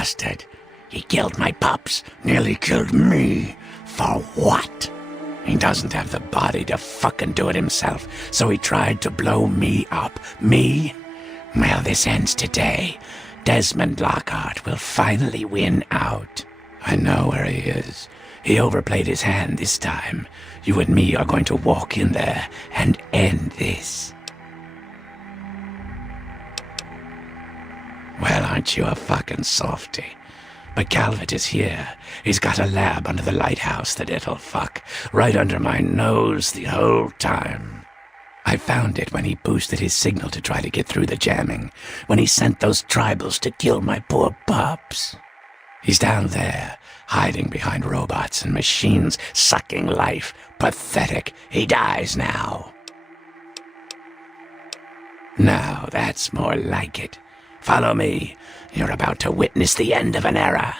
bastard. He killed my pups, nearly killed me. For what? He doesn't have the body to fucking do it himself, so he tried to blow me up. Me? Well, this ends today. Desmond Lockhart will finally win out. I know where he is. He overplayed his hand this time. You and me are going to walk in there and end this. Well, aren't you a fucking softy? But Calvert is here. He's got a lab under the lighthouse, the little fuck. Right under my nose the whole time. I found it when he boosted his signal to try to get through the jamming. When he sent those tribals to kill my poor pups. He's down there, hiding behind robots and machines, sucking life. Pathetic. He dies now. Now that's more like it. Follow me. You're about to witness the end of an era.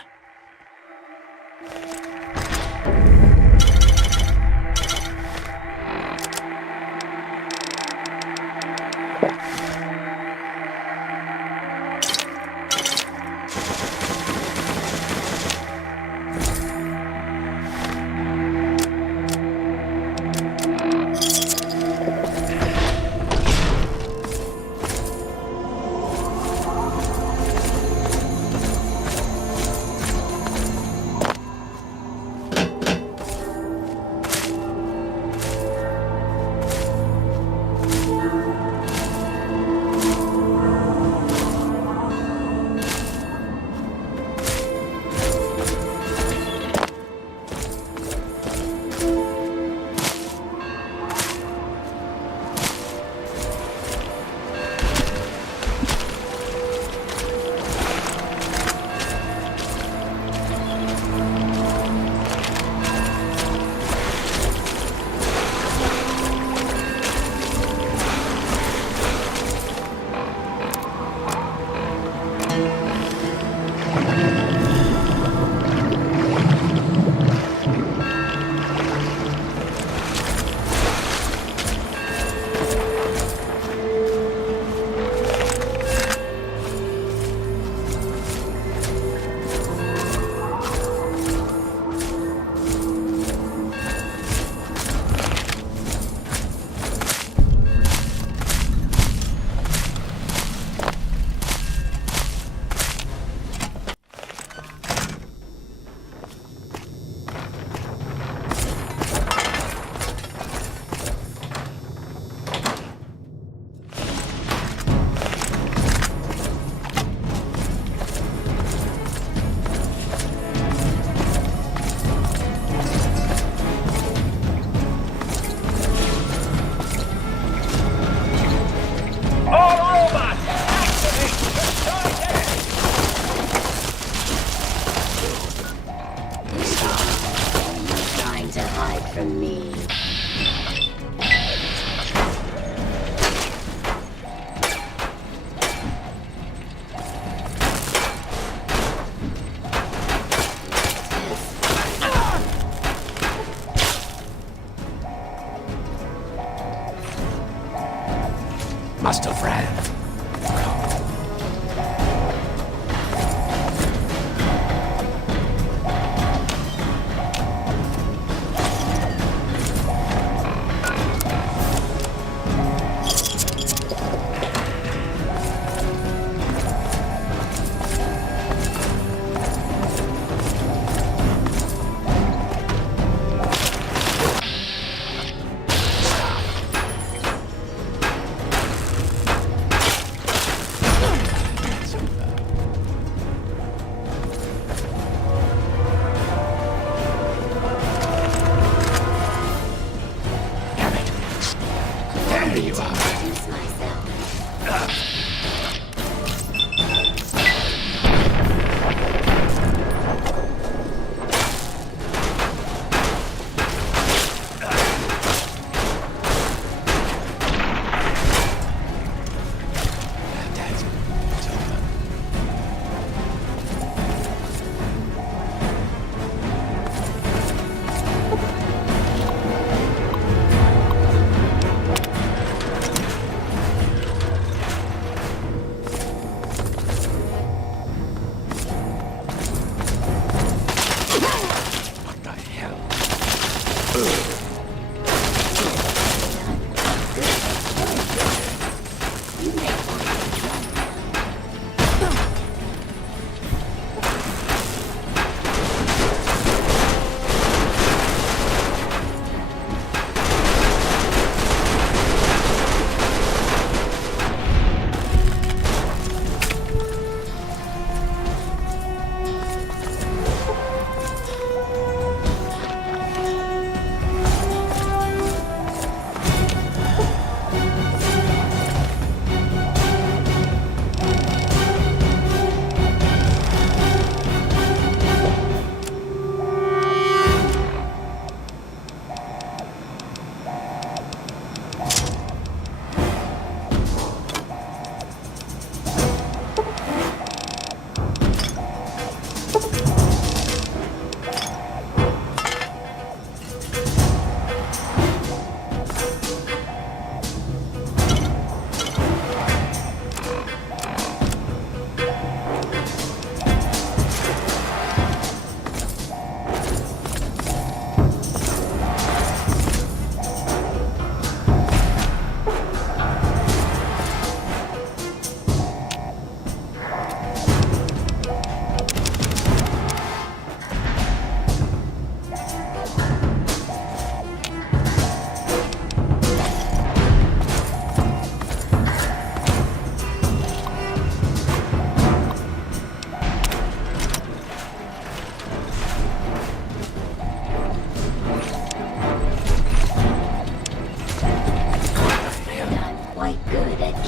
Must have ran.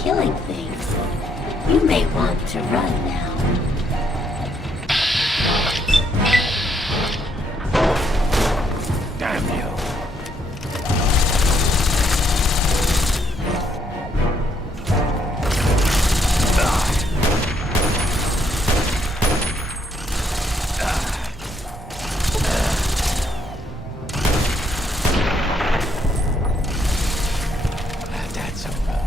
killing things. You may want to run now. Damn you. That's over.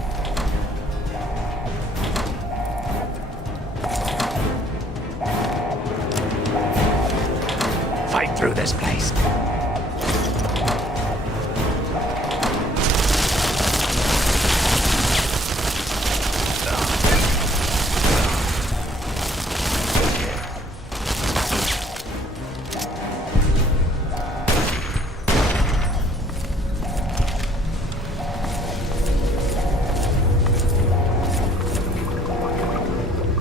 Fight through this place.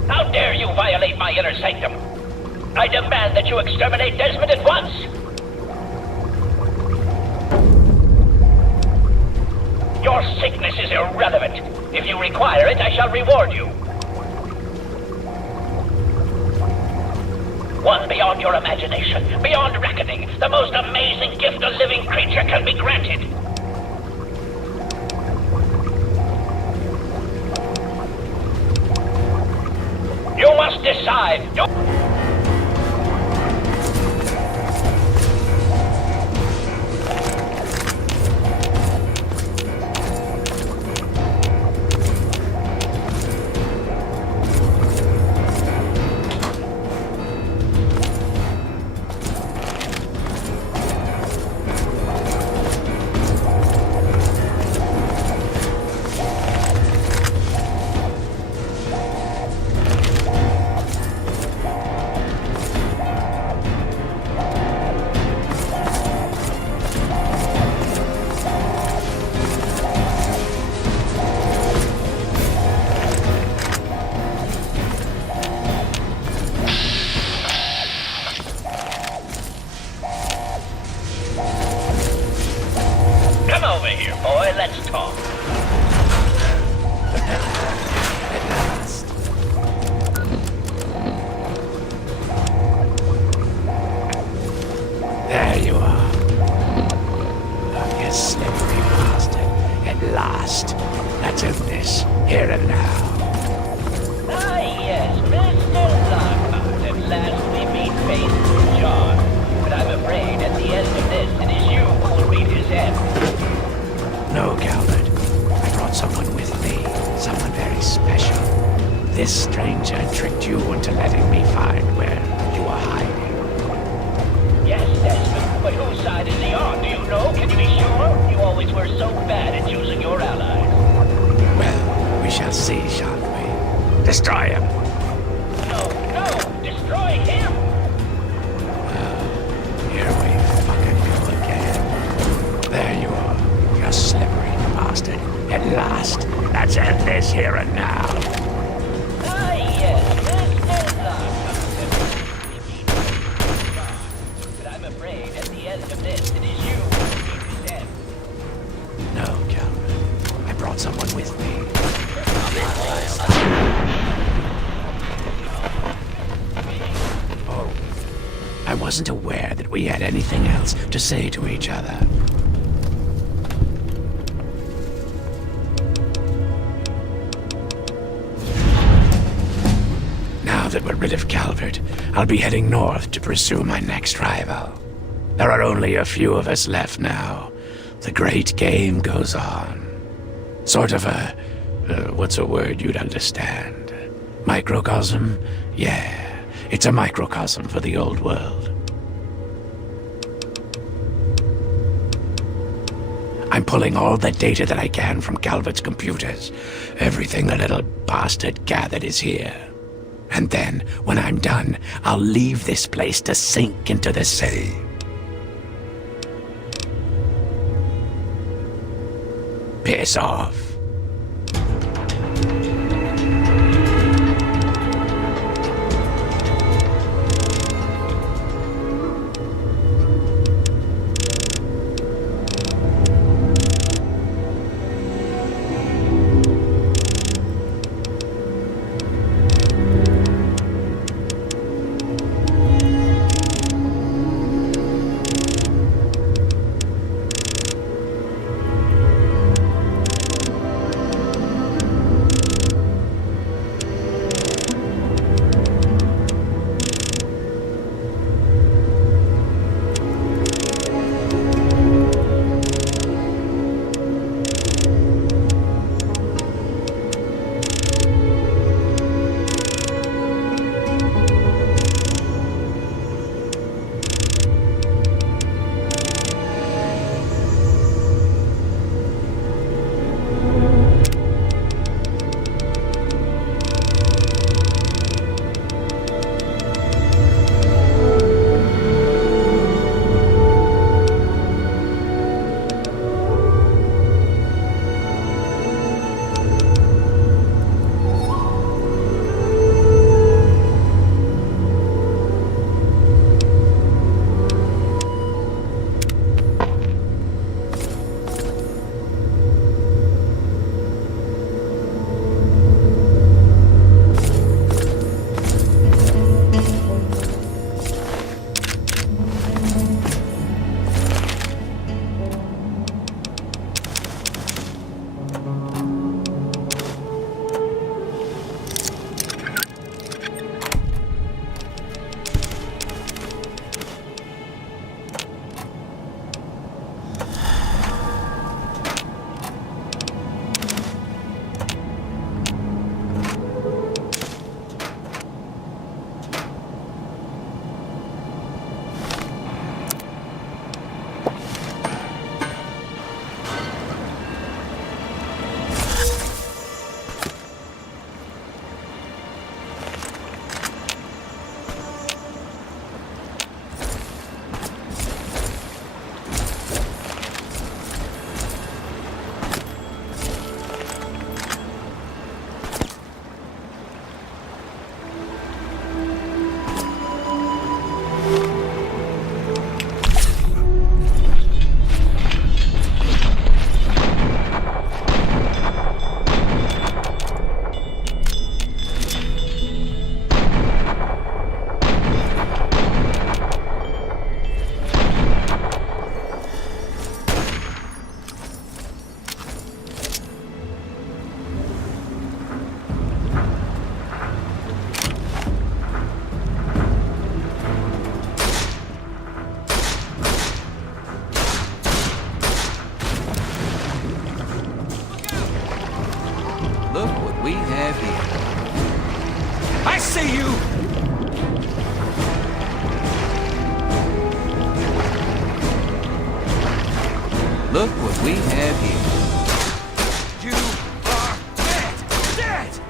How dare you violate my inner sanctum? I demand that you exterminate Desmond at once! Your sickness is irrelevant. If you require it, I shall reward you. One beyond your imagination, beyond reckoning, the most amazing gift a living creature can be granted. You must decide. Come over here, boy. Let's talk. There you are. Oh, you slippery bastard. At last. Let's end this, here and now. Ah, yes, Mr. Lockhart. At last we meet face to John. But I'm afraid at the end of this, it is you who will meet his end. No, Calvert. I brought someone with me. Someone very special. This stranger tricked you into letting me find where you are hiding. Yes, Desmond, but whose side is he on? Do you know? Can you be sure? You always were so bad at choosing your allies. Well, we shall see, shall we? Destroy him. No, no! Destroy him! Here we fucking go again. There you are, you slippery bastard. At last, let's end this here and now. Ah, yes, Mr. Lockhart. But I'm afraid at the end of this, it is you who will meet his end. No, Calvert. I brought someone with me. Oh, I wasn't aware that we had anything else to say to each other. Now that we're rid of Calvert, I'll be heading north to pursue my next rival. There are only a few of us left now. The great game goes on. Sort of a... what's a word you'd understand? Microcosm? Yeah, it's a microcosm for the old world. I'm pulling all the data that I can from Calvert's computers. Everything the little bastard gathered is here. And then, when I'm done, I'll leave this place to sink into the sea. Piss off. Look what we have here. I see you! Look what we have here. You are dead! Dead!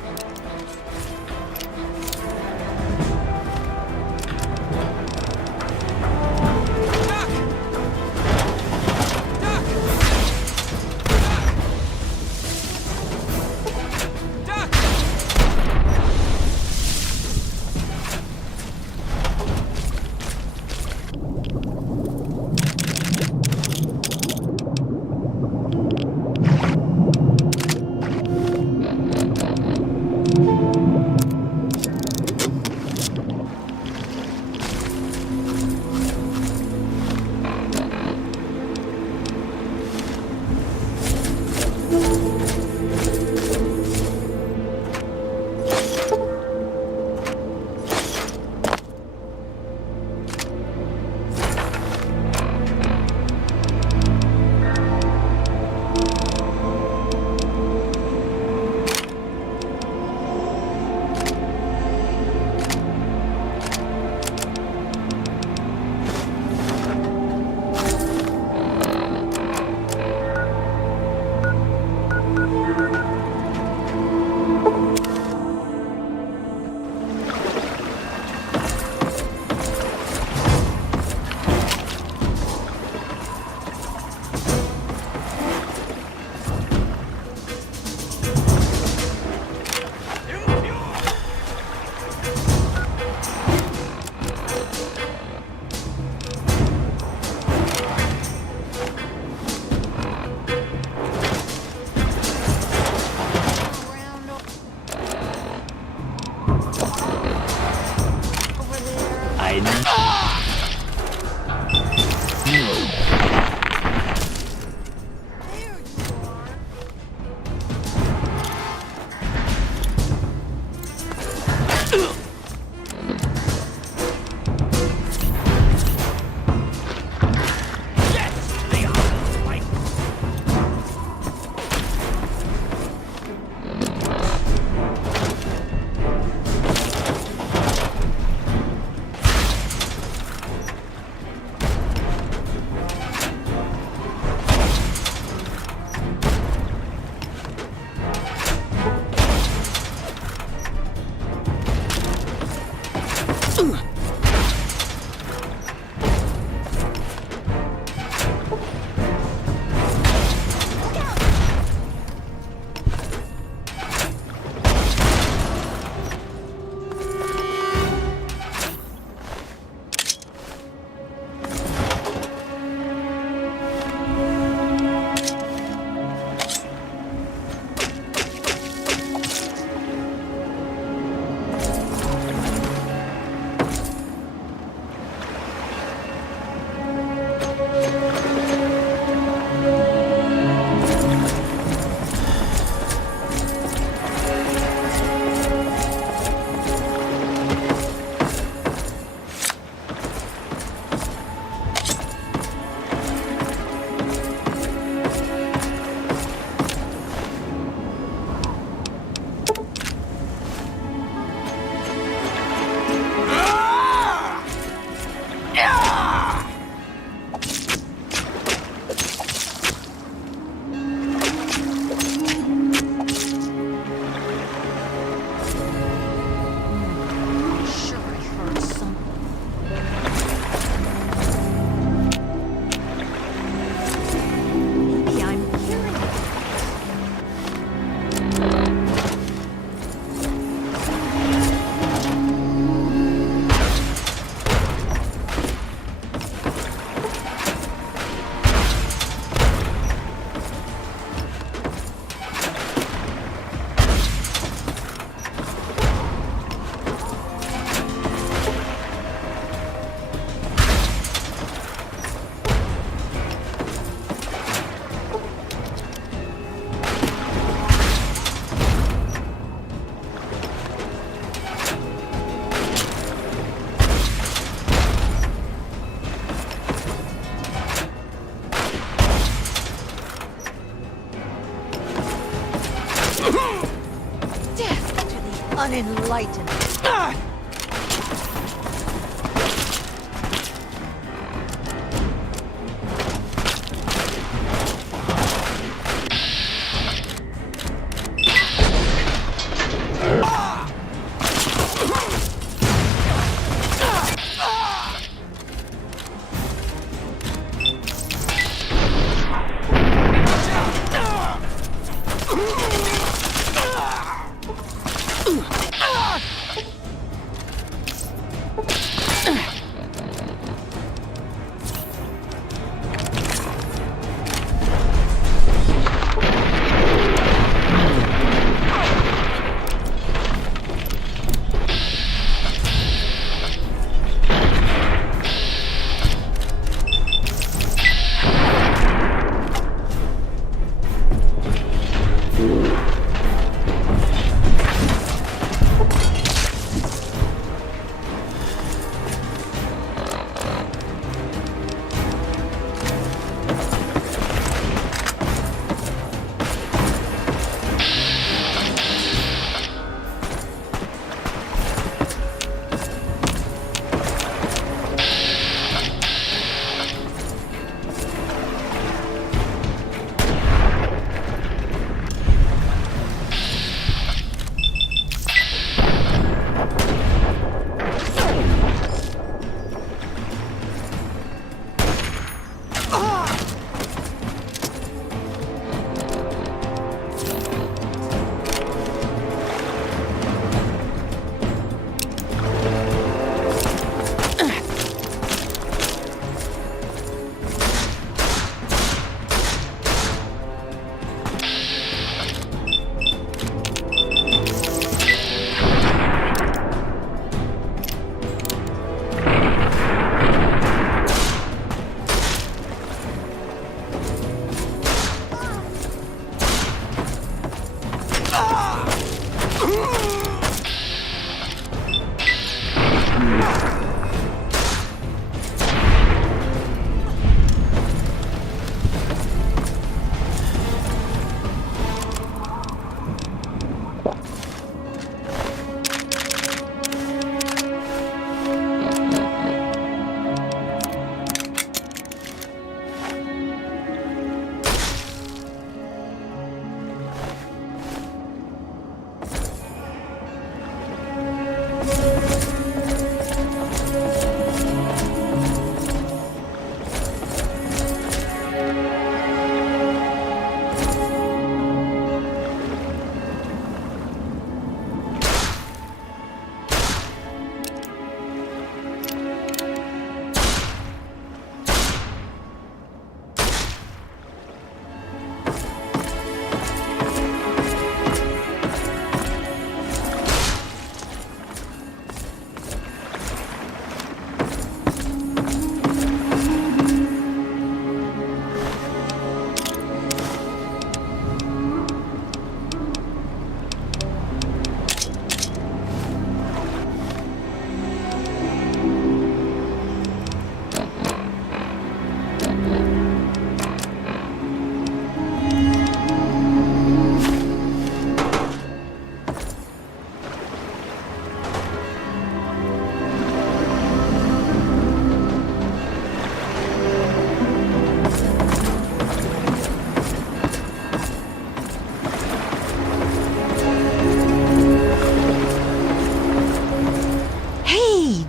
unenlightened.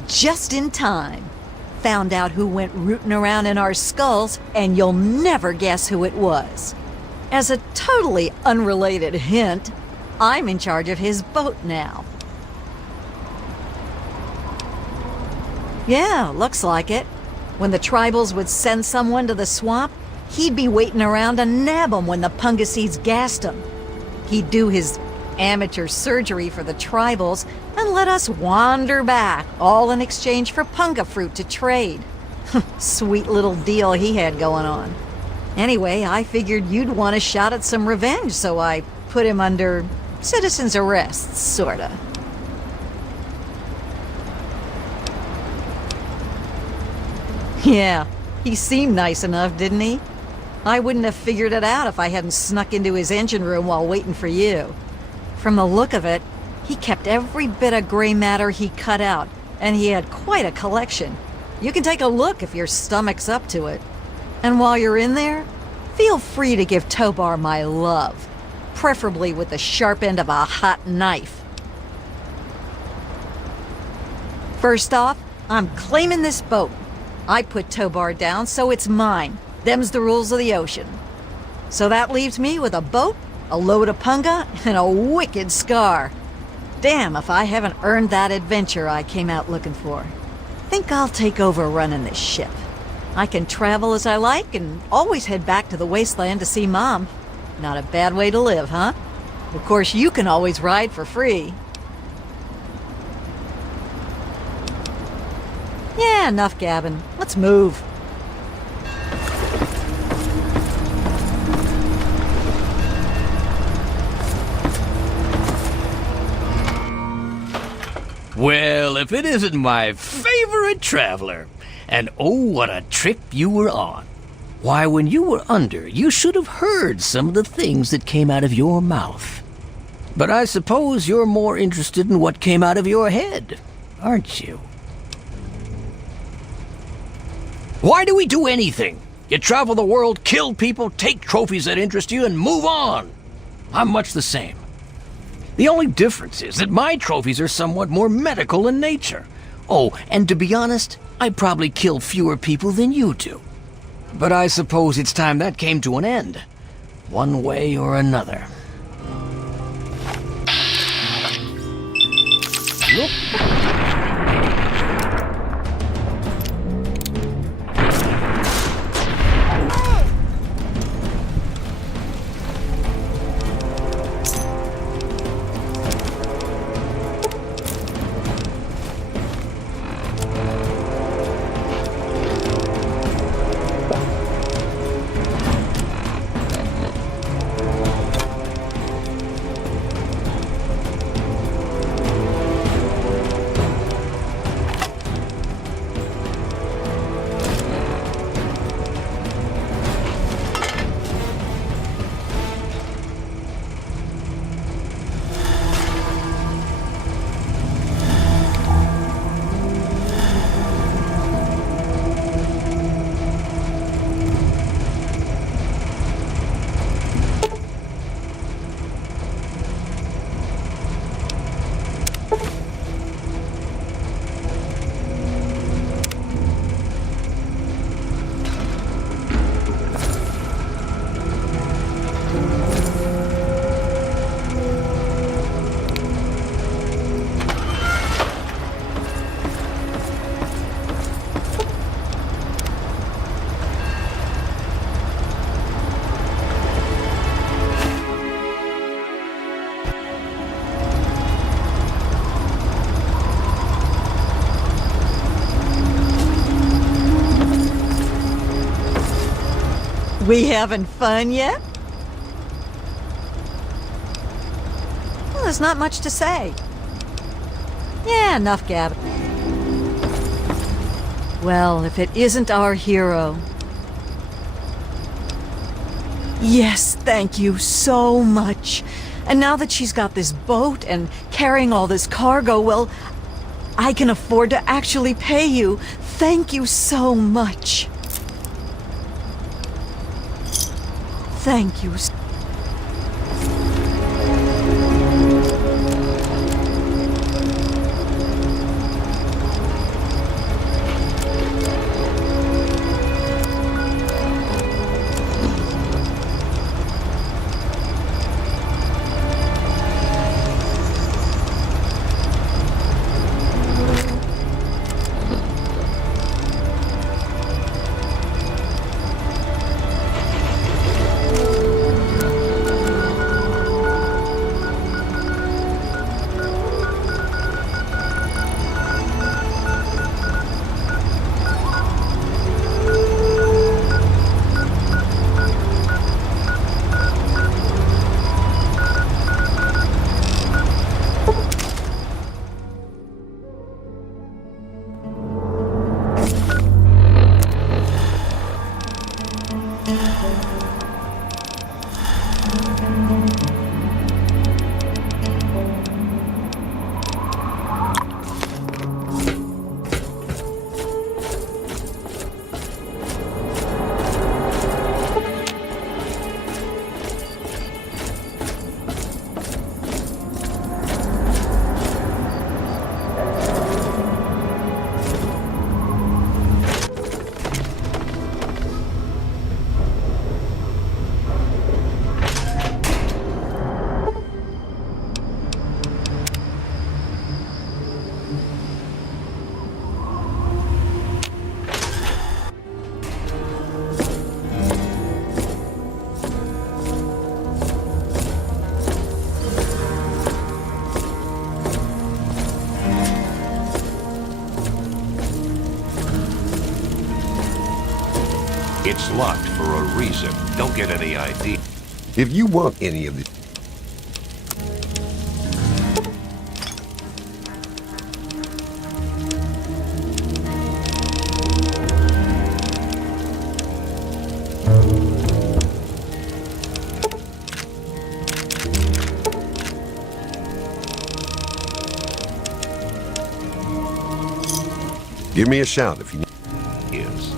Just in time. Found out who went rooting around in our skulls, and you'll never guess who it was. As a totally unrelated hint, I'm in charge of his boat now. Yeah, looks like it. When the tribals would send someone to the swamp, he'd be waiting around to nab 'em when the Pungaseeds gassed 'em. He'd do his amateur surgery for the tribals and let us wander back, all in exchange for punga fruit to trade. Sweet little deal he had going on. Anyway, I figured you'd want a shot at some revenge, so I put him under citizen's arrest, sorta. Yeah, he seemed nice enough, didn't he? I wouldn't have figured it out if I hadn't snuck into his engine room while waiting for you. From the look of it, He kept every bit of gray matter he cut out, and he had quite a collection. You can take a look if your stomach's up to it. And while you're in there, feel free to give Tobar my love, preferably with the sharp end of a hot knife. First off, I'm claiming this boat. I put Tobar down, so it's mine. Them's the rules of the ocean. So that leaves me with a boat, a load of punga, and a wicked scar. Damn if I haven't earned that adventure I came out looking for. Think I'll take over running this ship. I can travel as I like and always head back to the wasteland to see Mom. Not a bad way to live, huh? Of course, you can always ride for free. Yeah, enough gabbing. Let's move. Well, if it isn't my favorite traveler. And oh, what a trip you were on. Why, when you were under, you should have heard some of the things that came out of your mouth. But I suppose you're more interested in what came out of your head, aren't you? Why do we do anything? You travel the world, kill people, take trophies that interest you, and move on. I'm much the same. The only difference is that my trophies are somewhat more medical in nature. Oh, and to be honest, I probably kill fewer people than you do. But I suppose it's time that came to an end, one way or another. Look. We having fun yet? Well, there's not much to say. Yeah, enough gabbing. Well, if it isn't our hero. Yes, thank you so much. And now that she's got this boat and carrying all this cargo, well, I can afford to actually pay you. Thank you so much. Thank you. It's locked for a reason. Don't get any ID. If you want any of this... Give me a shout if you need. Is.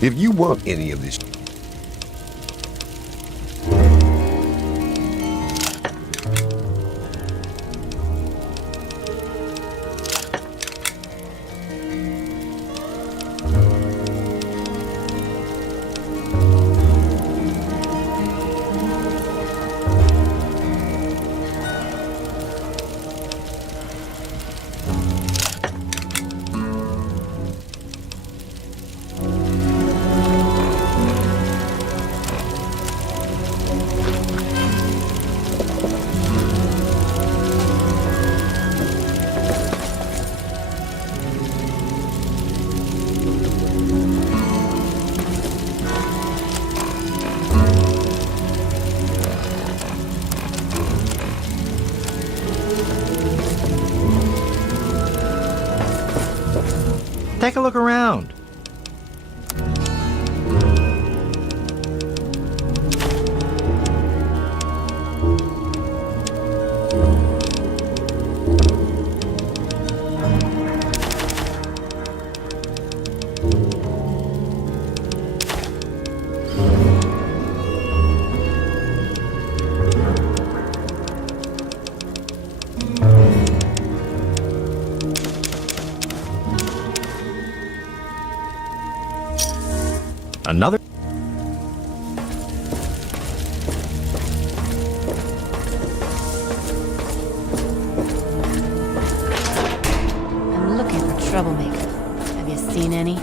If you want any of this... Take a look around. Another. I'm looking for troublemaker. Have you seen any?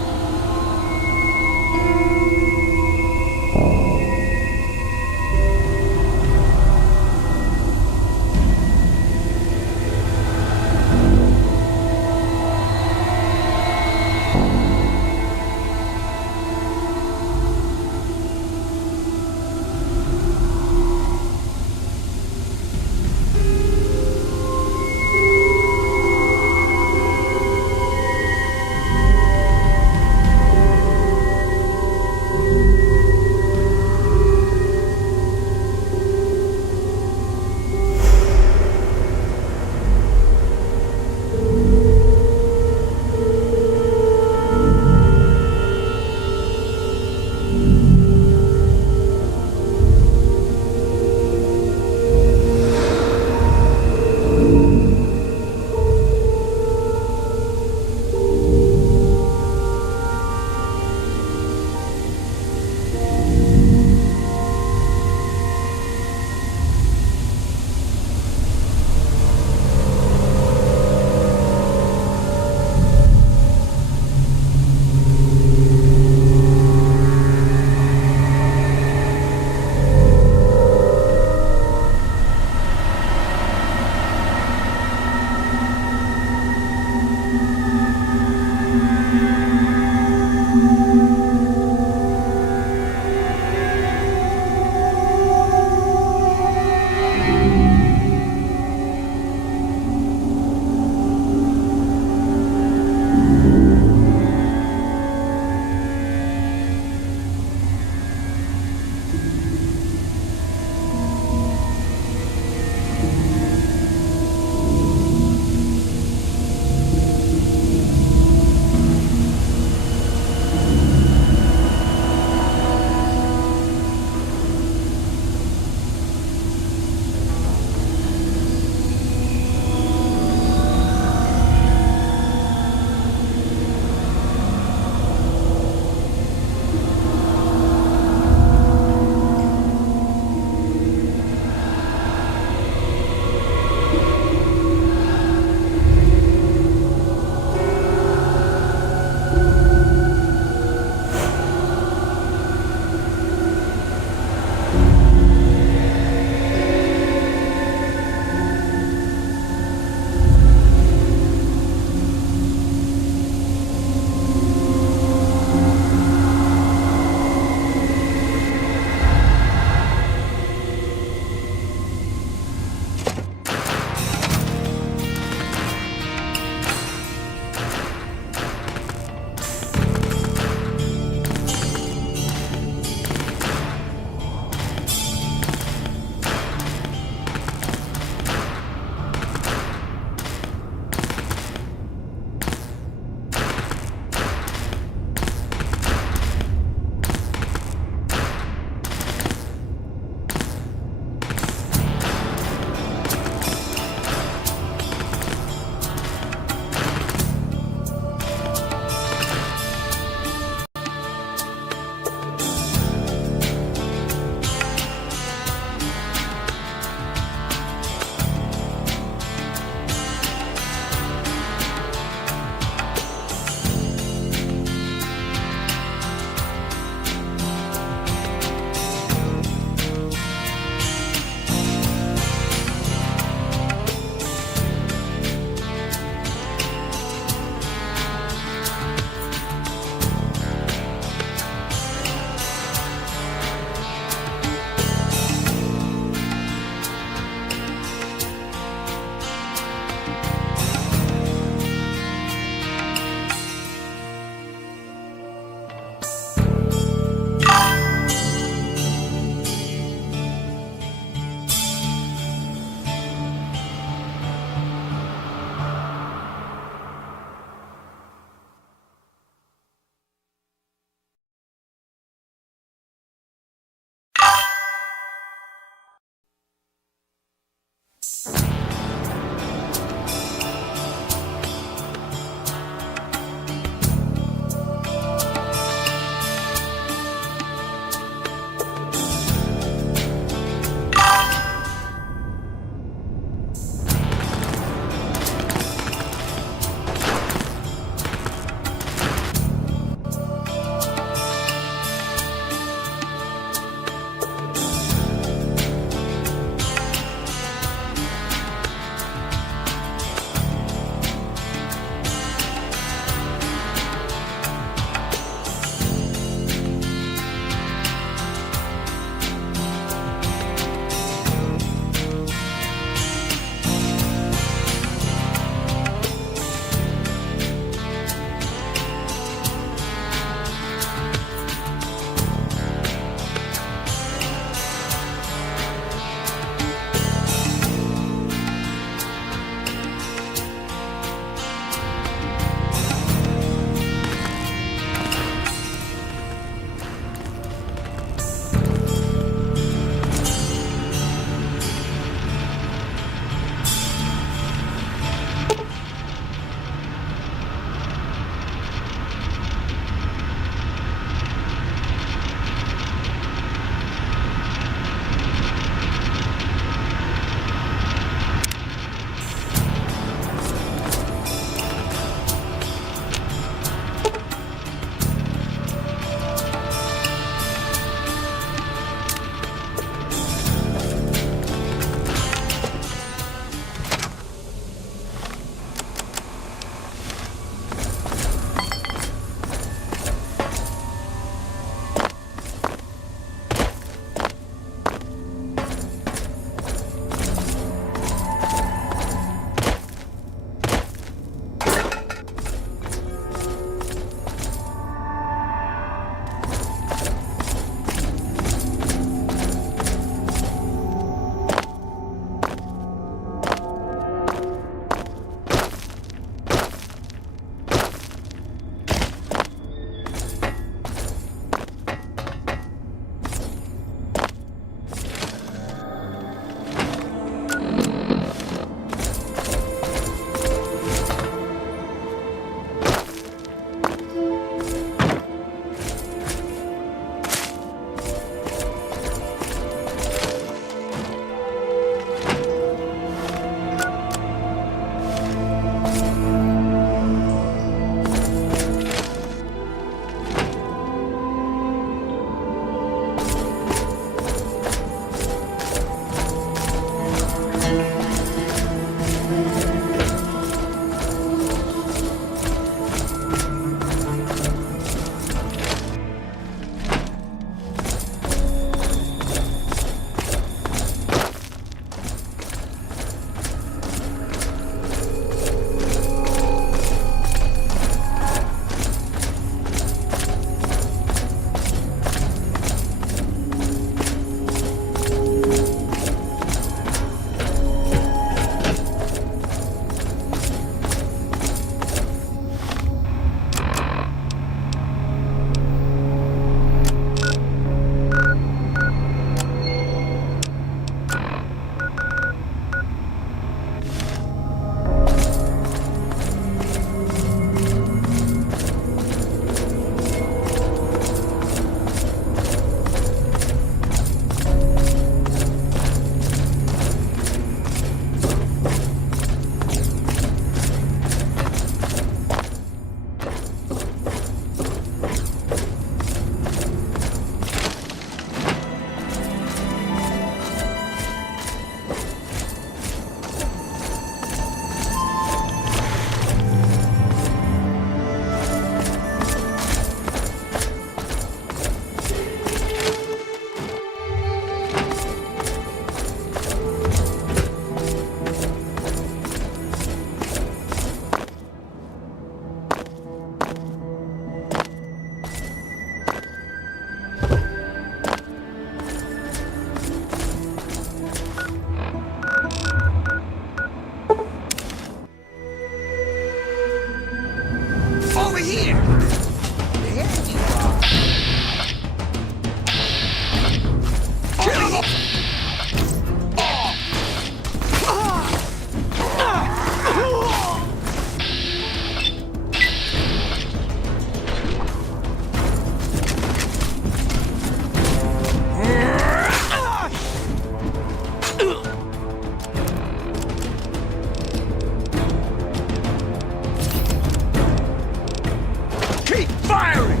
Ready! Firing!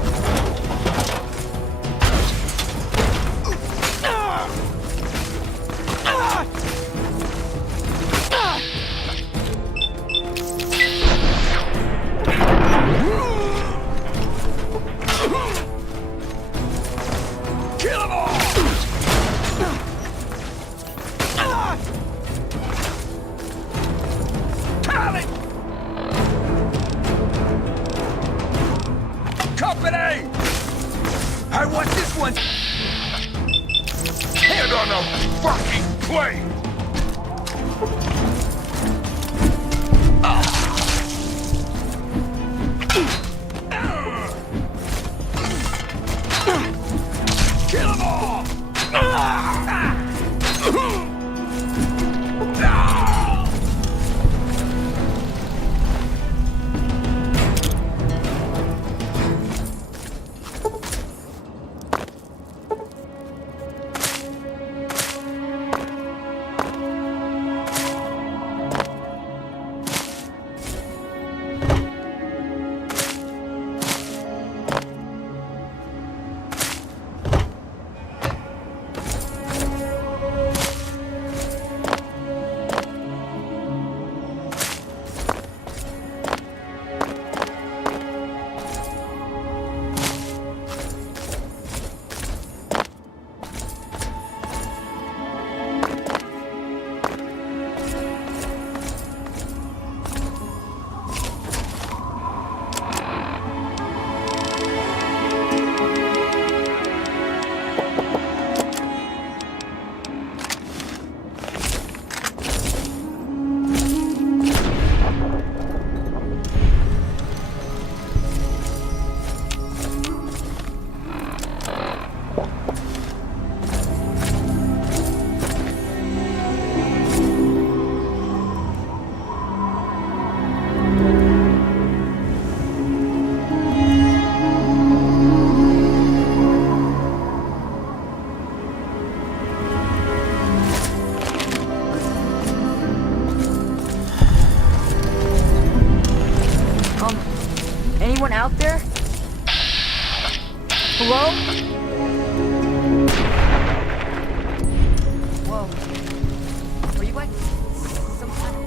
Kill them all! Tally! Company! I want this one! Hand on the fucking plate! Kill them all! Anyone out there? Hello? Whoa. Were you like some kind of...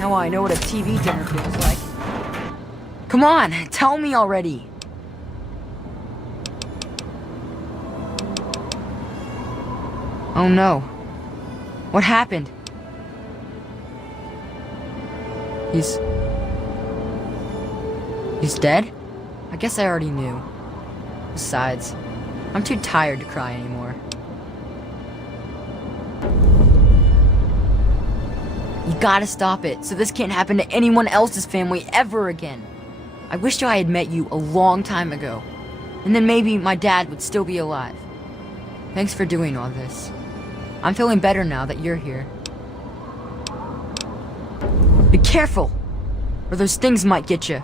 Now I know what a TV dinner feels like. Come on, tell me already. Oh no. What happened? He's dead? I guess I already knew. Besides, I'm too tired to cry anymore. You gotta stop it, so this can't happen to anyone else's family ever again. I wished I had met you a long time ago, and then maybe my dad would still be alive. Thanks for doing all this. I'm feeling better now that you're here. Be careful, or those things might get you.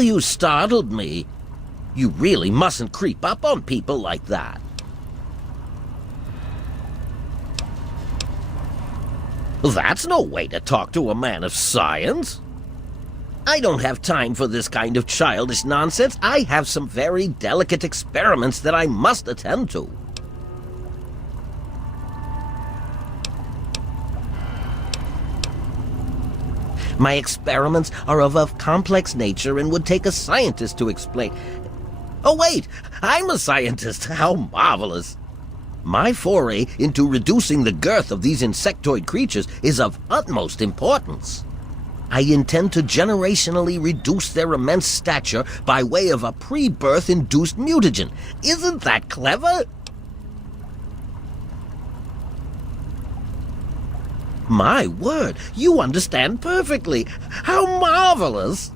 You startled me. You really mustn't creep up on people like that. That's no way to talk to a man of science. I don't have time for this kind of childish nonsense. I have some very delicate experiments that I must attend to. My experiments are of a complex nature and would take a scientist to explain. Oh wait, I'm a scientist. How marvelous. My foray into reducing the girth of these insectoid creatures is of utmost importance. I intend to generationally reduce their immense stature by way of a pre-birth induced mutagen. Isn't that clever? My word, you understand perfectly. How marvelous!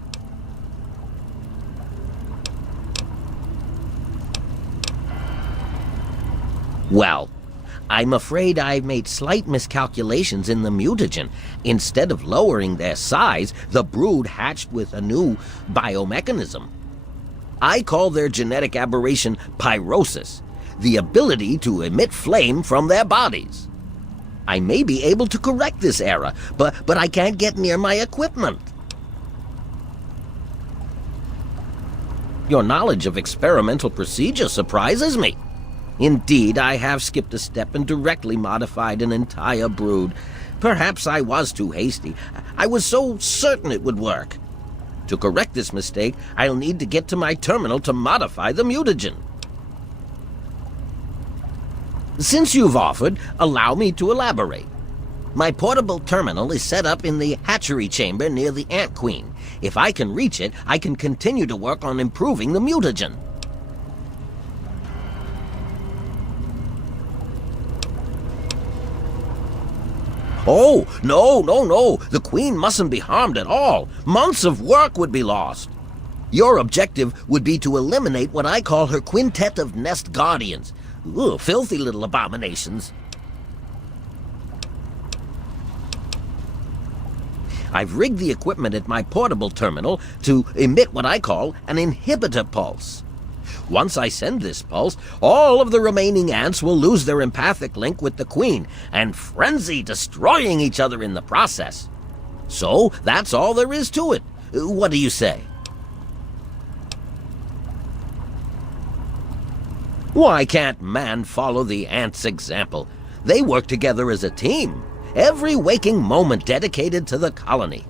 Well, I'm afraid I've made slight miscalculations in the mutagen. Instead of lowering their size, the brood hatched with a new biomechanism. I call their genetic aberration pyrosis, the ability to emit flame from their bodies. I may be able to correct this error, but I can't get near my equipment. Your knowledge of experimental procedure surprises me. Indeed, I have skipped a step and directly modified an entire brood. Perhaps I was too hasty. I was so certain it would work. To correct this mistake, I'll need to get to my terminal to modify the mutagen. Since you've offered, allow me to elaborate. My portable terminal is set up in the hatchery chamber near the Ant Queen. If I can reach it, I can continue to work on improving the mutagen. Oh, no. The Queen mustn't be harmed at all. Months of work would be lost. Your objective would be to eliminate what I call her quintet of nest guardians. Ugh, filthy little abominations. I've rigged the equipment at my portable terminal to emit what I call an inhibitor pulse. Once I send this pulse, all of the remaining ants will lose their empathic link with the Queen and frenzy, destroying each other in the process. So, that's all there is to it. What do you say? Why can't man follow the ants' example? They work together as a team, every waking moment dedicated to the colony.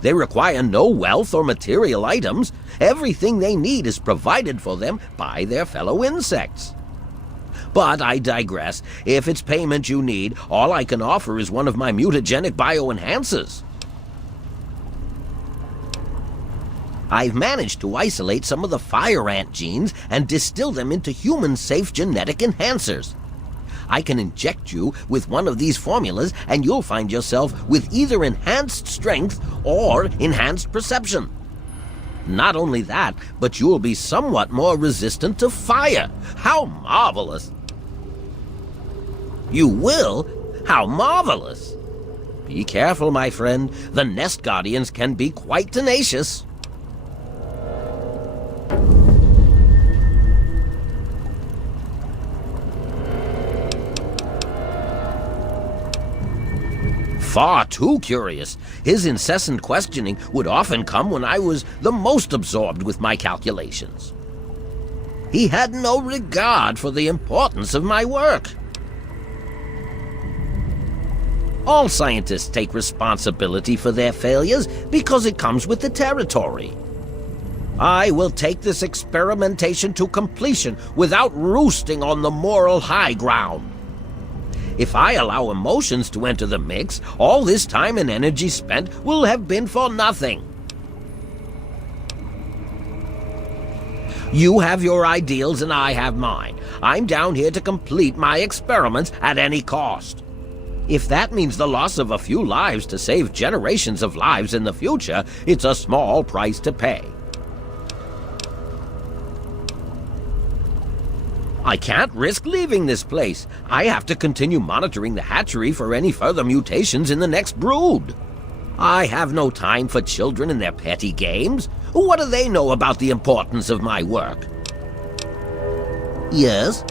They require no wealth or material items. Everything they need is provided for them by their fellow insects. But I digress. If it's payment you need, all I can offer is one of my mutagenic bioenhancers. I've managed to isolate some of the fire ant genes and distill them into human-safe genetic enhancers. I can inject you with one of these formulas and you'll find yourself with either enhanced strength or enhanced perception. Not only that, but you'll be somewhat more resistant to fire. How marvelous! You will? How marvelous! Be careful, my friend. The nest guardians can be quite tenacious. Far too curious. His incessant questioning would often come when I was the most absorbed with my calculations. He had no regard for the importance of my work. All scientists take responsibility for their failures because it comes with the territory. I will take this experimentation to completion without roosting on the moral high ground. If I allow emotions to enter the mix, all this time and energy spent will have been for nothing. You have your ideals and I have mine. I'm down here to complete my experiments at any cost. If that means the loss of a few lives to save generations of lives in the future, it's a small price to pay. I can't risk leaving this place. I have to continue monitoring the hatchery for any further mutations in the next brood. I have no time for children and their petty games. What do they know about the importance of my work? Yes?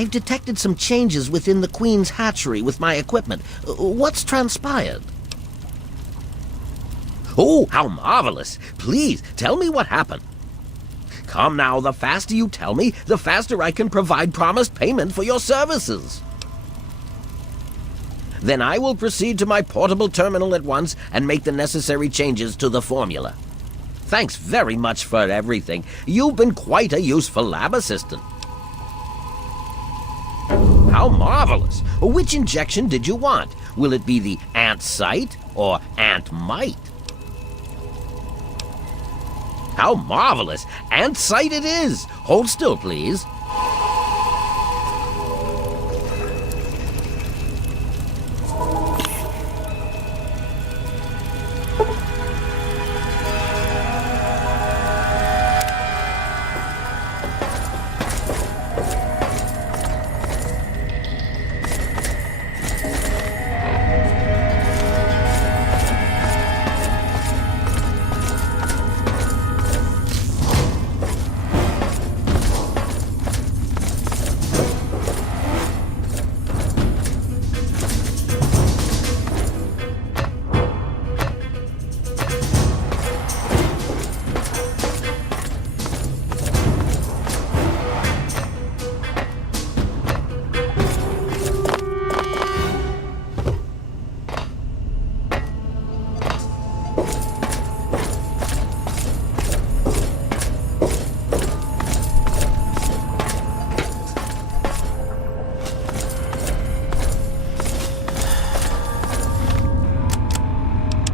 I've detected some changes within the Queen's hatchery with my equipment. What's transpired? Oh, how marvelous! Please, tell me what happened. Come now, the faster you tell me, the faster I can provide promised payment for your services. Then I will proceed to my portable terminal at once and make the necessary changes to the formula. Thanks very much for everything. You've been quite a useful lab assistant. How marvelous! Which injection did you want? Will it be the ant site or ant mite? How marvelous! Ant site it is! Hold still, please.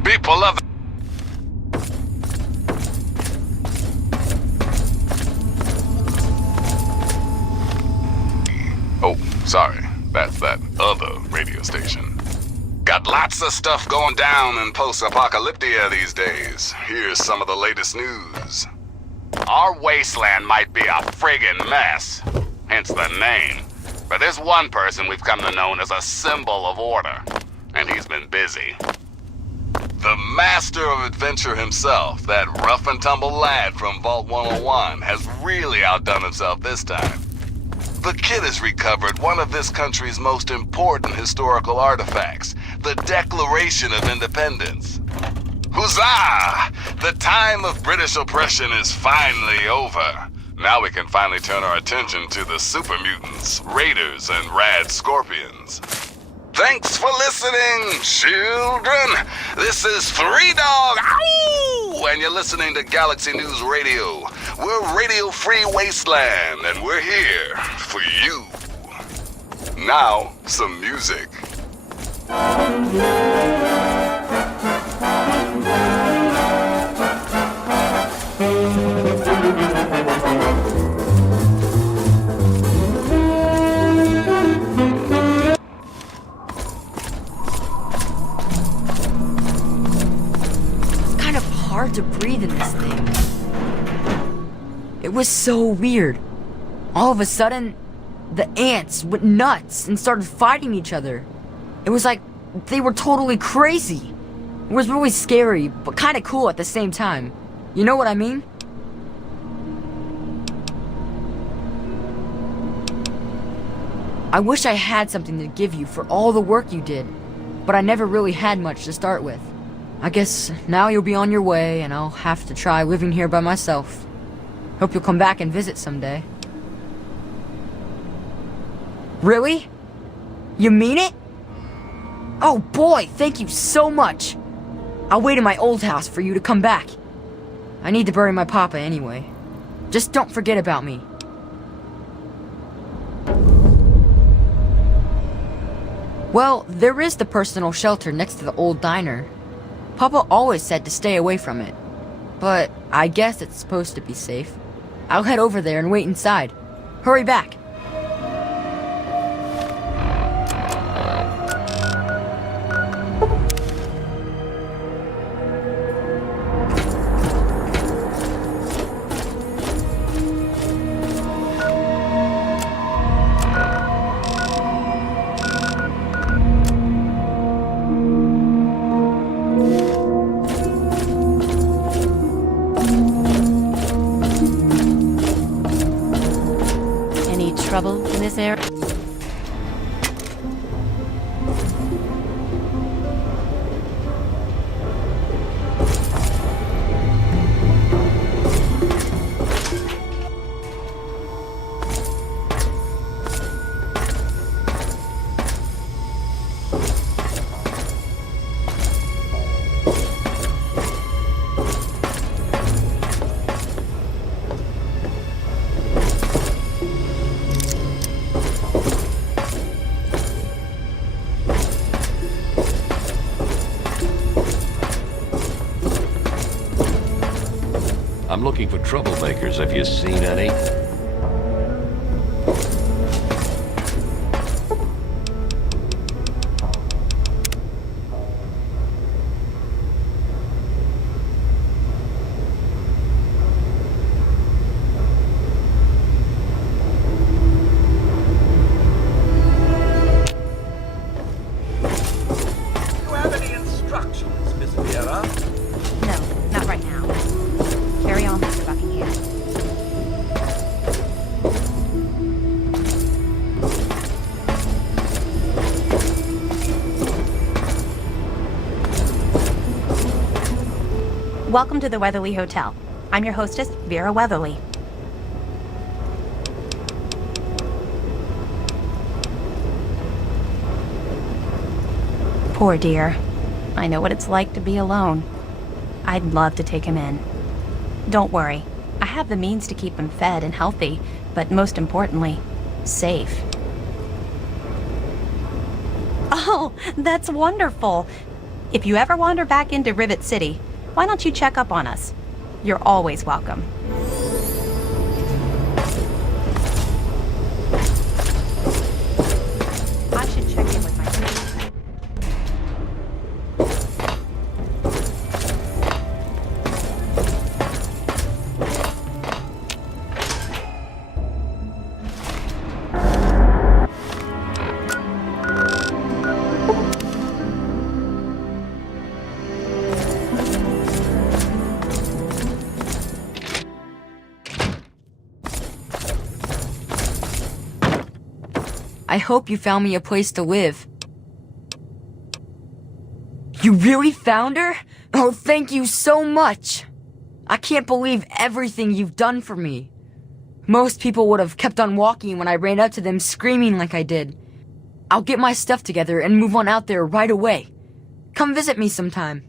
People love it. Oh, sorry. That's that other radio station. Got lots of stuff going down in post-apocalyptia these days. Here's some of the latest news. Our wasteland might be a friggin' mess, hence the name. But there's one person we've come to know as a symbol of order, and he's been busy. The master of adventure himself, that rough and tumble lad from Vault 101, has really outdone himself this time. The kid has recovered one of this country's most important historical artifacts, the Declaration of Independence. Huzzah! The time of British oppression is finally over. Now we can finally turn our attention to the super mutants, raiders, and rad scorpions. Thanks for listening, children. This is Three Dog, ow! And you're listening to Galaxy News Radio. We're Radio Free Wasteland, and we're here for you. Now, some music. Hard to breathe in this thing. It was so weird. All of a sudden, the ants went nuts and started fighting each other. It was like they were totally crazy. It was really scary, but kind of cool at the same time. You know what I mean? I wish I had something to give you for all the work you did, but I never really had much to start with. I guess now you'll be on your way, and I'll have to try living here by myself. Hope you'll come back and visit someday. Really? You mean it? Oh boy, thank you so much. I'll wait in my old house for you to come back. I need to bury my papa anyway. Just don't forget about me. Well, there is the personal shelter next to the old diner. Papa always said to stay away from it, but I guess it's supposed to be safe. I'll head over there and wait inside. Hurry back. trouble in this area? I'm looking for troublemakers. Have you seen any? Do you have any instructions, Miss Vera? No, not right now. Carry on, Mr. Buckingham. Welcome to the Weatherly Hotel. I'm your hostess, Vera Weatherly. Poor dear. I know what it's like to be alone. I'd love to take him in. Don't worry. I have the means to keep him fed and healthy, but most importantly, safe. Oh, that's wonderful. If you ever wander back into Rivet City, why don't you check up on us? You're always welcome. I should check in with my friends. I hope you found me a place to live. You really found her? Oh, thank you so much. I can't believe everything you've done for me. Most people would have kept on walking when I ran up to them screaming like I did. I'll get my stuff together and move on out there right away. Come visit me sometime.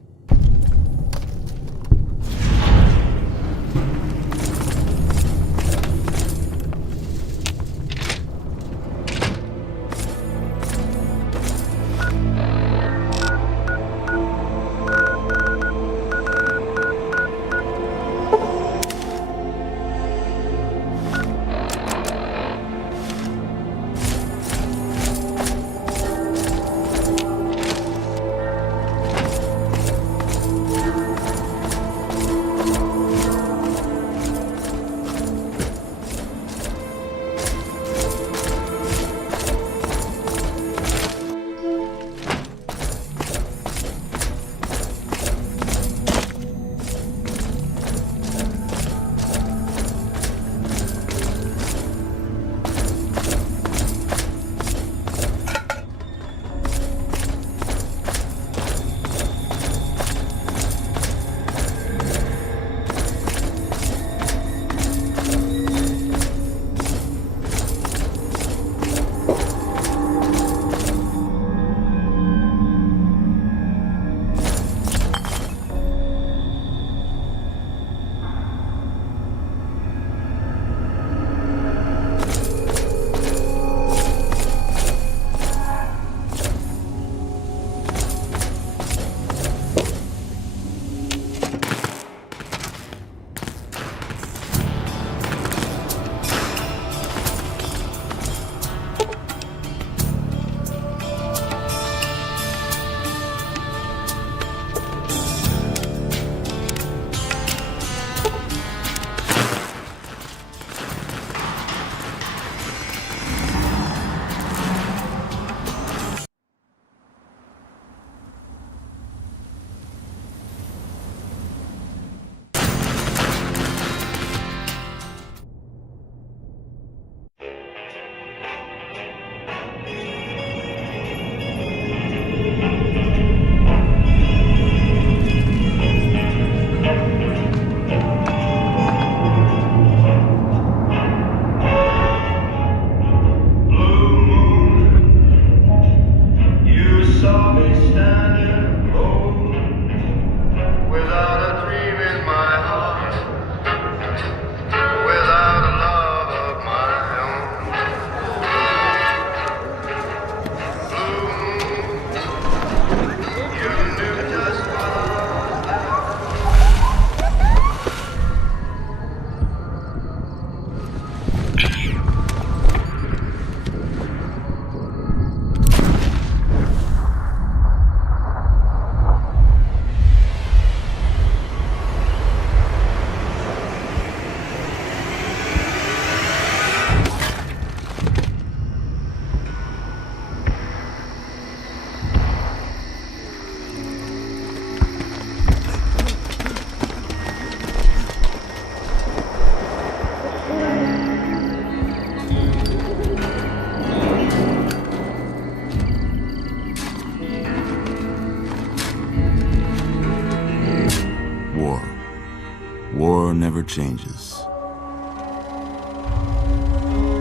never changes.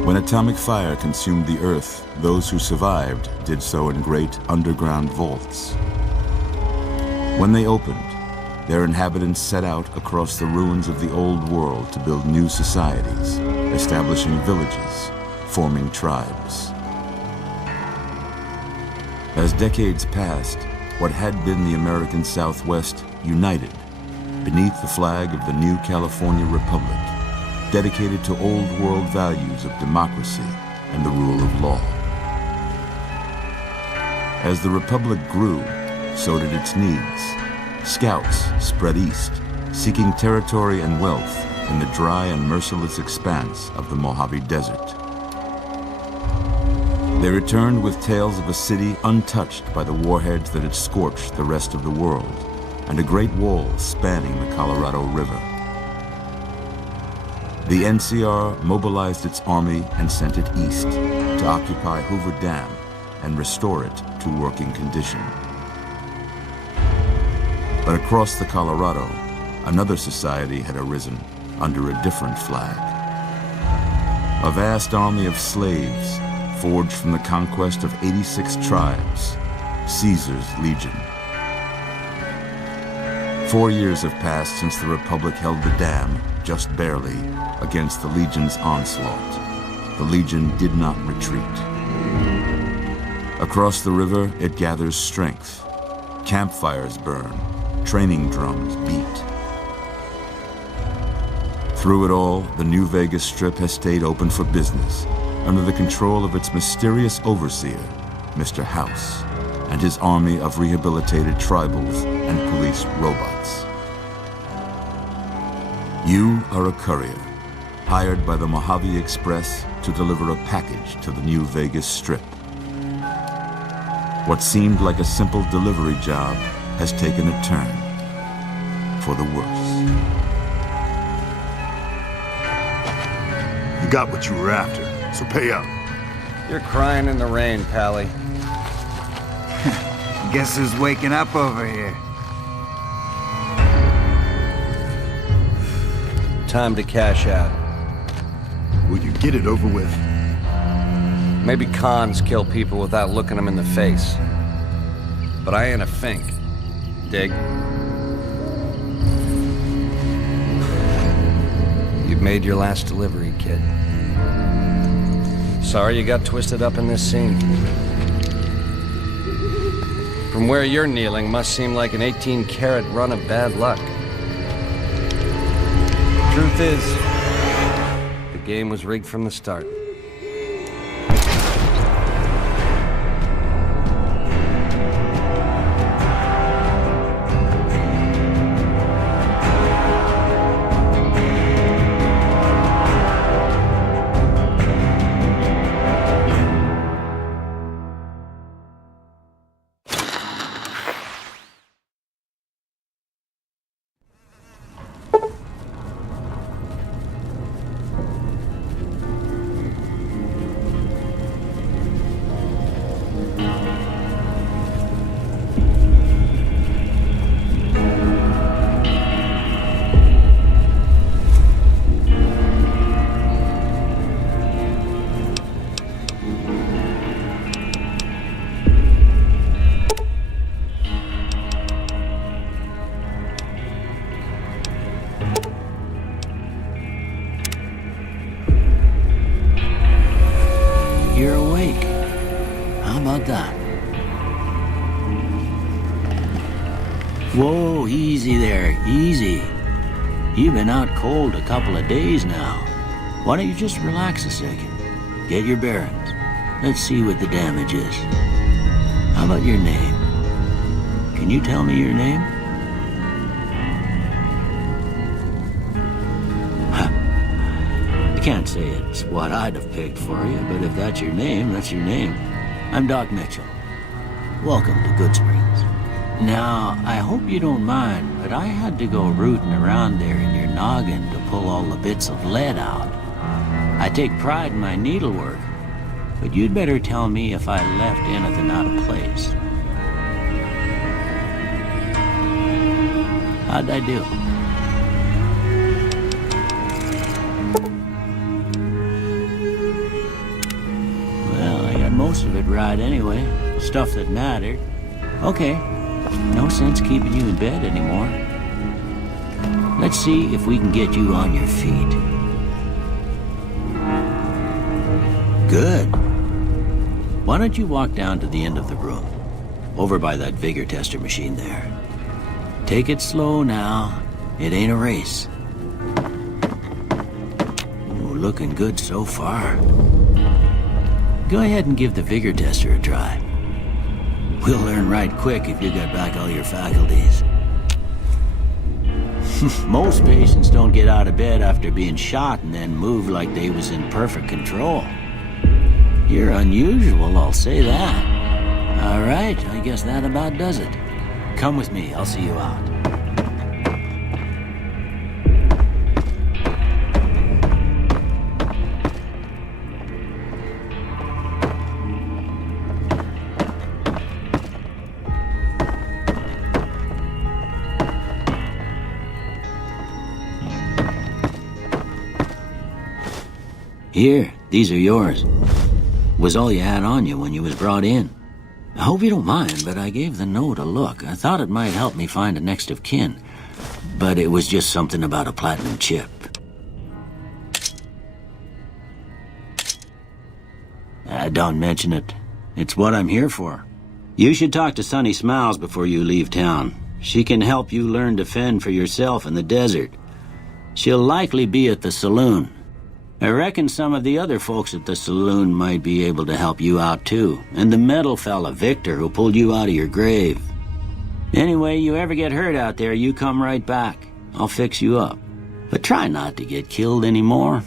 When atomic fire consumed the Earth, those who survived did so in great underground vaults. When they opened, their inhabitants set out across the ruins of the old world to build new societies, establishing villages, forming tribes. As decades passed, what had been the American Southwest united beneath the flag of the new California Republic, dedicated to old world values of democracy and the rule of law. As the Republic grew, so did its needs. Scouts spread east, seeking territory and wealth in the dry and merciless expanse of the Mojave Desert. They returned with tales of a city untouched by the warheads that had scorched the rest of the world, and a great wall spanning the Colorado River. The NCR mobilized its army and sent it east to occupy Hoover Dam and restore it to working condition. But across the Colorado, another society had arisen under a different flag. A vast army of slaves forged from the conquest of 86 tribes, Caesar's Legion. 4 years have passed since the Republic held the dam, just barely, against the Legion's onslaught. The Legion did not retreat. Across the river, it gathers strength. Campfires burn, training drums beat. Through it all, the new Vegas Strip has stayed open for business, under the control of its mysterious overseer, Mr. House, and his army of rehabilitated tribals and police robots. You are a courier, hired by the Mojave Express to deliver a package to the new Vegas Strip. What seemed like a simple delivery job has taken a turn for the worse. You got what you were after, so pay up. You're crying in the rain, Pally. Guess who's waking up over here? Time to cash out. Will you get it over with? Maybe cons kill people without looking them in the face. But I ain't a fink. Dig? You've made your last delivery, kid. Sorry you got twisted up in this scene. From where you're kneeling must seem like an 18-carat run of bad luck. Truth is, the game was rigged from the start. You're awake. How about that? Whoa, easy there, easy. You've been out cold a couple of days now. Why don't you just relax a second? Get your bearings. Let's see what the damage is. How about your name? Can you tell me your name? I can't say it's what I'd have picked for you, but if that's your name, that's your name. I'm Doc Mitchell. Welcome to Good Springs. Now, I hope you don't mind, but I had to go rooting around there in your noggin to pull all the bits of lead out. I take pride in my needlework, but you'd better tell me if I left anything out of place. How'd I do? most of it right anyway. Stuff that mattered. Okay, no sense keeping you in bed anymore. Let's see if we can get you on your feet. Good. Why don't you walk down to the end of the room, over by that vigor tester machine there. Take it slow now. It ain't a race. Ooh, looking good so far. Go ahead and give the vigor tester a try. We'll learn right quick if you got back all your faculties. Most patients don't get out of bed after being shot and then move like they was in perfect control. You're unusual, I'll say that. All right, I guess that about does it. Come with me, I'll see you out. Here, these are yours. Was all you had on you when you was brought in. I hope you don't mind, but I gave the note a look. I thought it might help me find a next of kin. But it was just something about a platinum chip. Don't mention it. It's what I'm here for. You should talk to Sunny Smiles before you leave town. She can help you learn to fend for yourself in the desert. She'll likely be at the saloon. I reckon some of the other folks at the saloon might be able to help you out too. And the metal fella, Victor, who pulled you out of your grave. Anyway, you ever get hurt out there, you come right back. I'll fix you up. But try not to get killed anymore.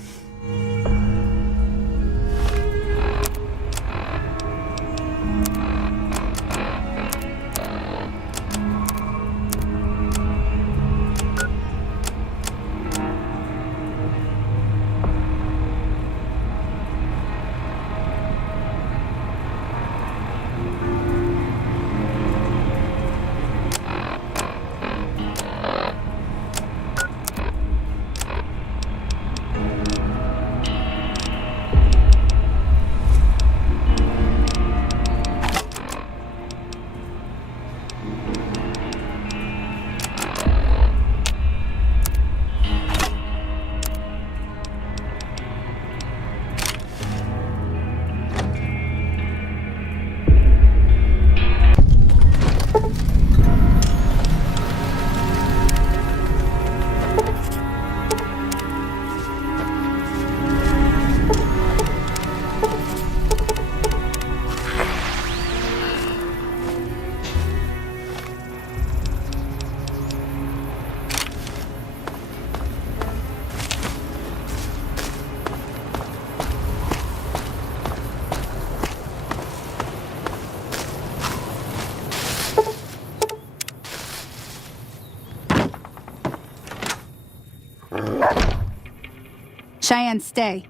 Cheyenne, stay.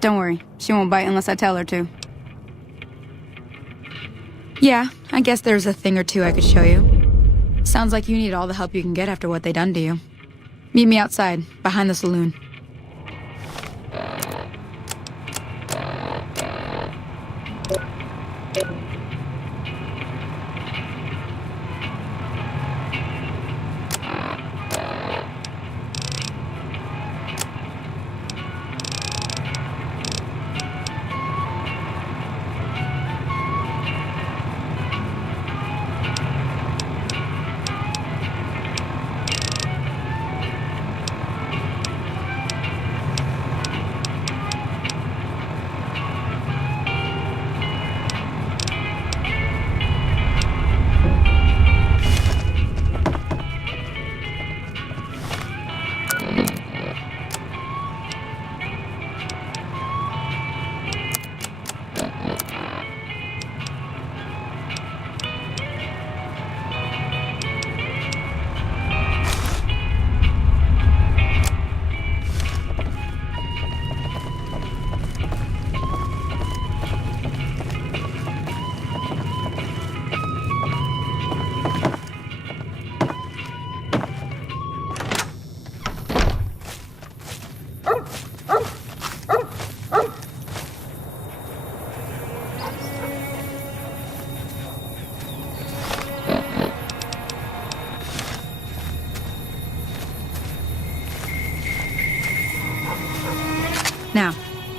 Don't worry, she won't bite unless I tell her to. Yeah, I guess there's a thing or two I could show you. Sounds like you need all the help you can get after what they done to you. Meet me outside, behind the saloon.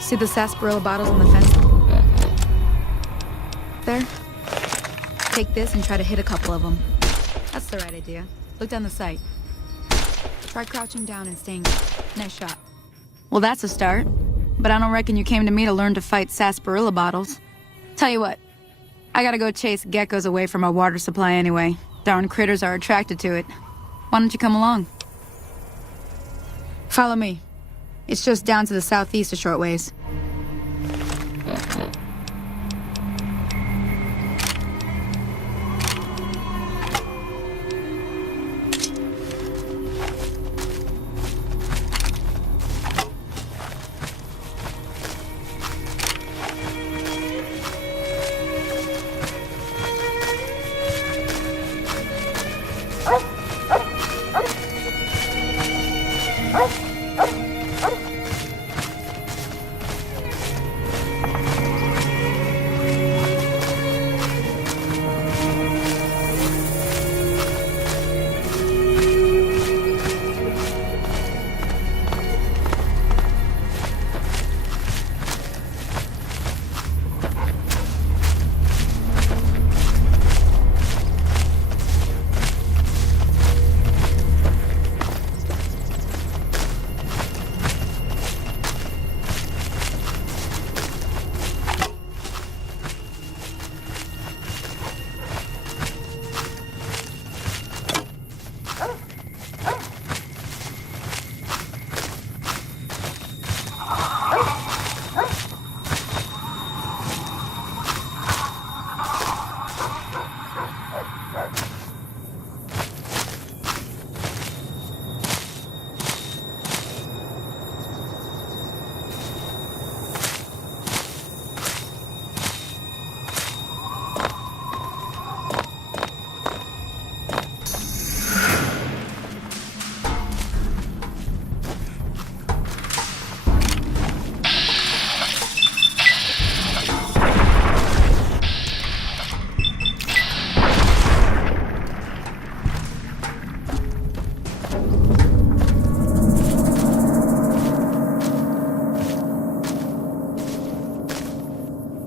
See the sarsaparilla bottles on the fence? There? Take this and try to hit a couple of them. That's the right idea. Look down the sight. Try crouching down and staying. Nice shot. Well, that's a start. But I don't reckon you came to me to learn to fight sarsaparilla bottles. Tell you what, I gotta go chase geckos away from our water supply anyway. Darn critters are attracted to it. Why don't you come along? Follow me. It's just down to the southeast a short ways.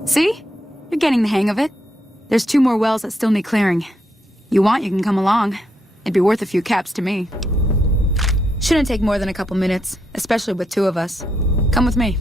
See? You're getting the hang of it. There's 2 more wells that still need clearing. You want, you can come along. It'd be worth a few caps to me. Shouldn't take more than a couple minutes, especially with 2 of us. Come with me.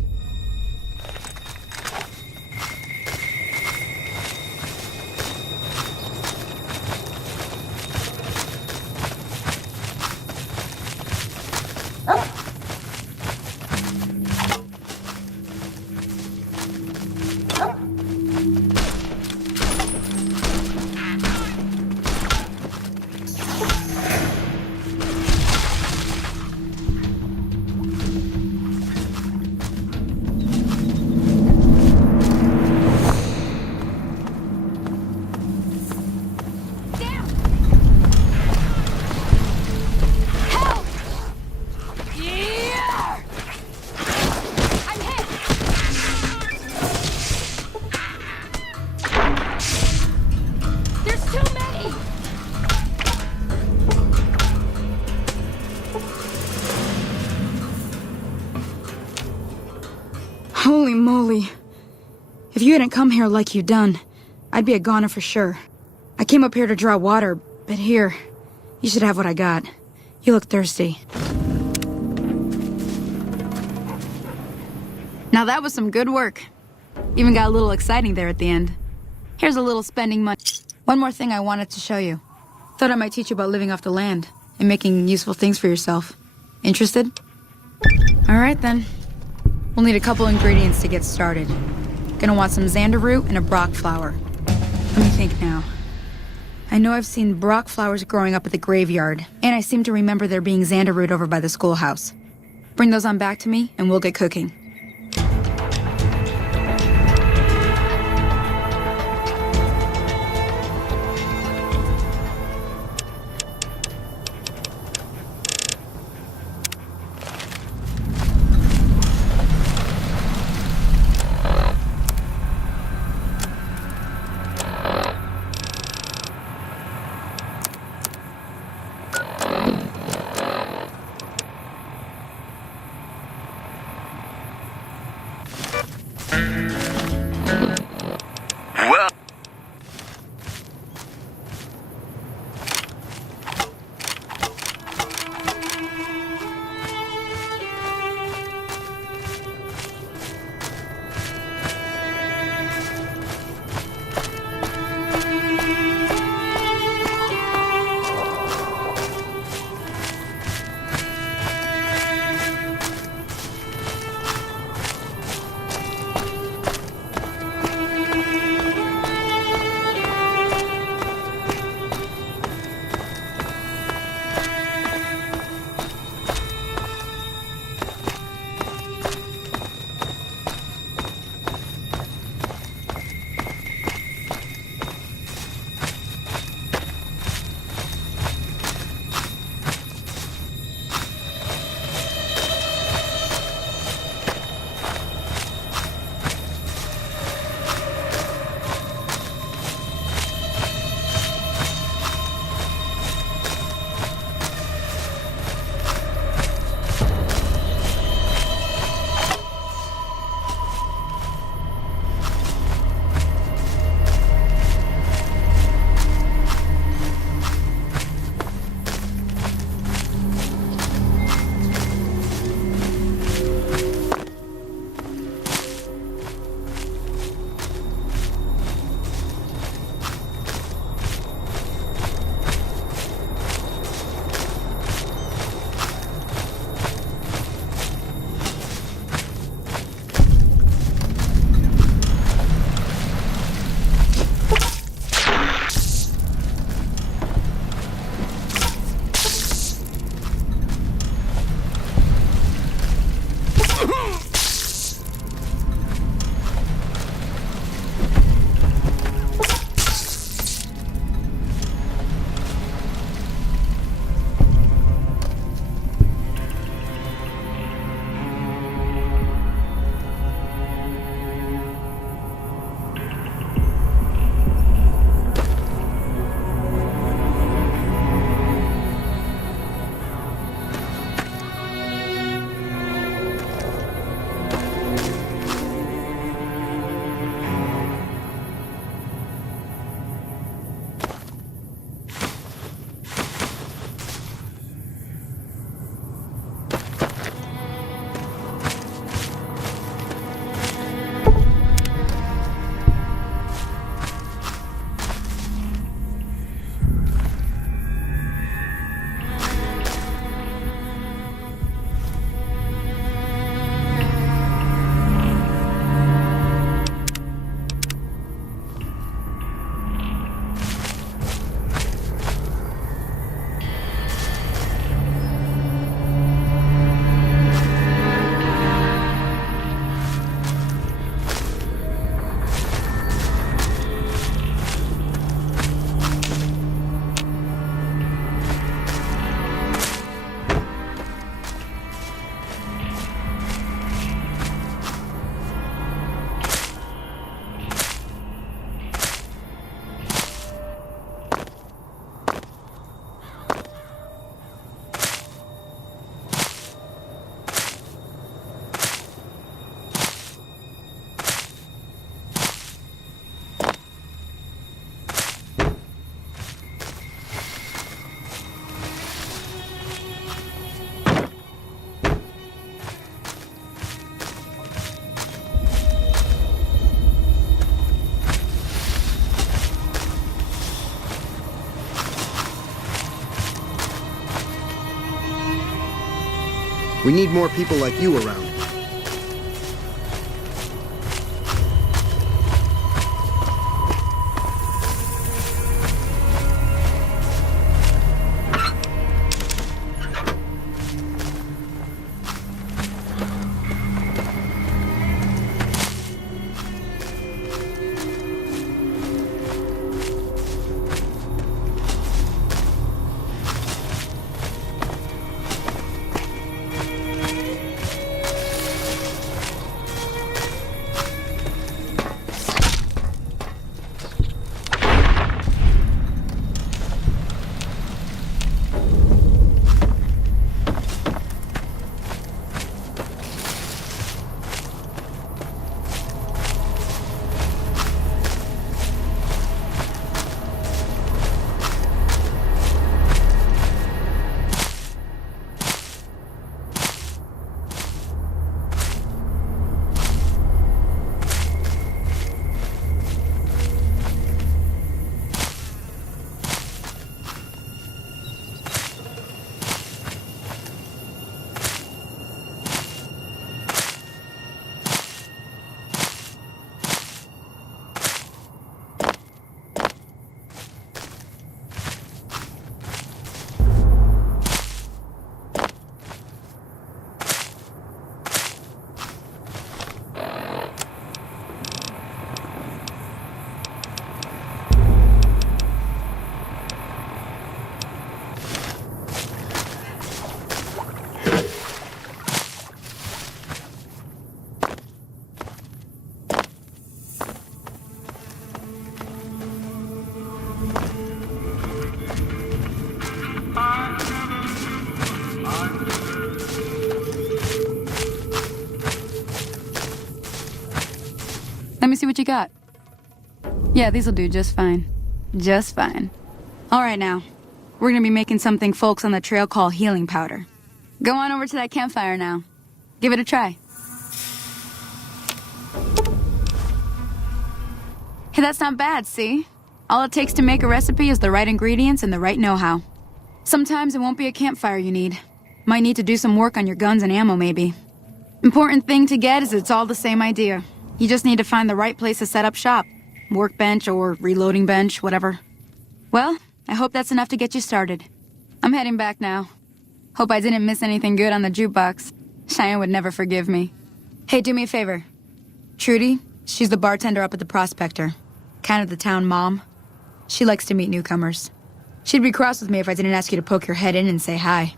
Holy moly. If you hadn't come here like you done, I'd be a goner for sure. I came up here to draw water, but here, you should have what I got. You look thirsty. Now that was some good work. Even got a little exciting there at the end. Here's a little spending money. One more thing I wanted to show you. Thought I might teach you about living off the land and making useful things for yourself. Interested? All right then. We'll need a couple ingredients to get started. Gonna want some xander root and a brock flower. Let me think now. I know I've seen brock flowers growing up at the graveyard, and I seem to remember there being xander root over by the schoolhouse. Bring those on back to me, and we'll get cooking. Well... We need more people like you around. Let me see what you got. Yeah, these'll do just fine. Just fine. All right, now. We're gonna be making something folks on the trail call healing powder. Go on over to that campfire now. Give it a try. Hey, that's not bad, see? All it takes to make a recipe is the right ingredients and the right know-how. Sometimes it won't be a campfire you need. Might need to do some work on your guns and ammo, maybe. Important thing to get is it's all the same idea. You just need to find the right place to set up shop. Workbench or reloading bench, whatever. Well, I hope that's enough to get you started. I'm heading back now. Hope I didn't miss anything good on the jukebox. Cheyenne would never forgive me. Hey, do me a favor. Trudy, she's the bartender up at the Prospector. Kind of the town mom. She likes to meet newcomers. She'd be cross with me if I didn't ask you to poke your head in and say hi.